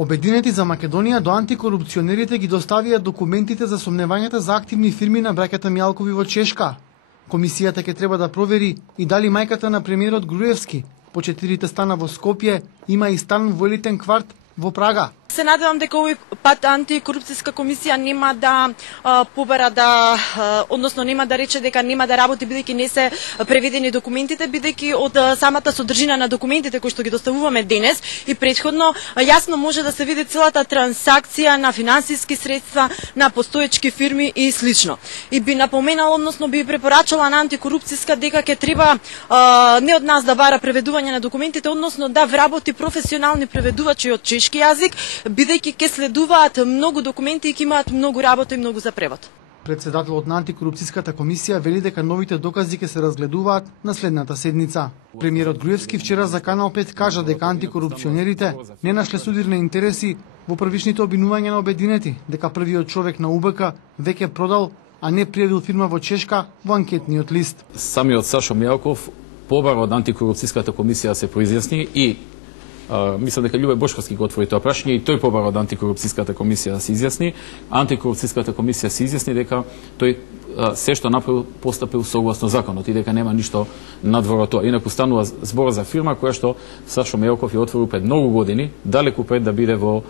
Обединети за Македонија до антикорупционерите ги доставија документите за сомневањата за активни фирми на браќата Мијалкови во Чешка. Комисијата ќе треба да провери и дали мајката на премиерот Груевски по 4 стана во Скопје има и стан во елитен кварт во Прага. Се надевам дека овој пат антикорупцијска комисија нема да побара односно нема да рече дека нема да работи бидејќи не се преведени документите, бидејќи од самата содржина на документите кои што ги доставуваме денес и претходно јасно може да се види целата трансакција на финансиски средства на постоечки фирми и слично. И би напоменала, односно би препорачала на антикорупцијска дека ќе треба не од нас да бара преведување на документите, односно да вработи професионални преведувачи од чешки јазик, бидејќи ќе следуваат многу документи и ќе имаат многу работа и многу за превод. Председателот на антикорупцијската комисија вели дека новите докази ќе се разгледуваат на следната седница. Премиерот Груевски вчера за Канал 5 кажа дека антикорупционерите не нашле судирни интереси во првичните обвинувања на обединети, дека првиот човек на УБК веќе продал, а не пријавил фирма во Чешка во анкетниот лист. Самиот Сашо Мијалков побара од антикорупцијската комисија се произјасни и мислам дека Љубе Бошковски го отвори тоа прашање и тој побара од антикорупцијската комисија да се изјасни. Антикорупцијската комисија се изјасни дека тој се што направил постапил согласно законот и дека нема ништо надвор од тоа. Инаку станува збор за фирма која што Сашо Мијалков ја отворил пред многу години, далеку пред да биде во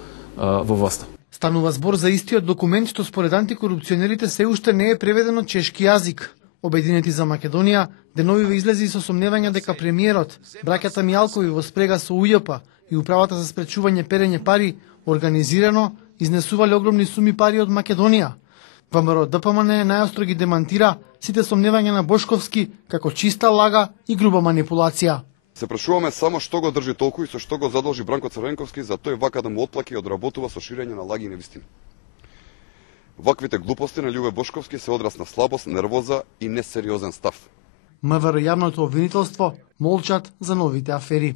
власта. Станува збор за истиот документ што според антикорупционерите се уште не е преведен од чешки јазик. Обединети за Македонија деновиве излези со сомневања дека премиерот, браќата Мијалкови во спрега со УЈП и Управата за спречување перење пари организирано изнесувале огромни суми пари од Македонија. ВМРО ДПМН најостро ги демантира сите сомневања на Бошковски како чиста лага и груба манипулација. Се прашуваме само што го држи толку и со што го задолжи Бранко Црвенковски за тој вака да му отплаќа и одработува со ширење на лаги и невистини. Ваквите глупости на Љубе Бошковски се одраз на слабост, нервоза и несериозен став. МВР јавното обвинителство молчат за новите афери.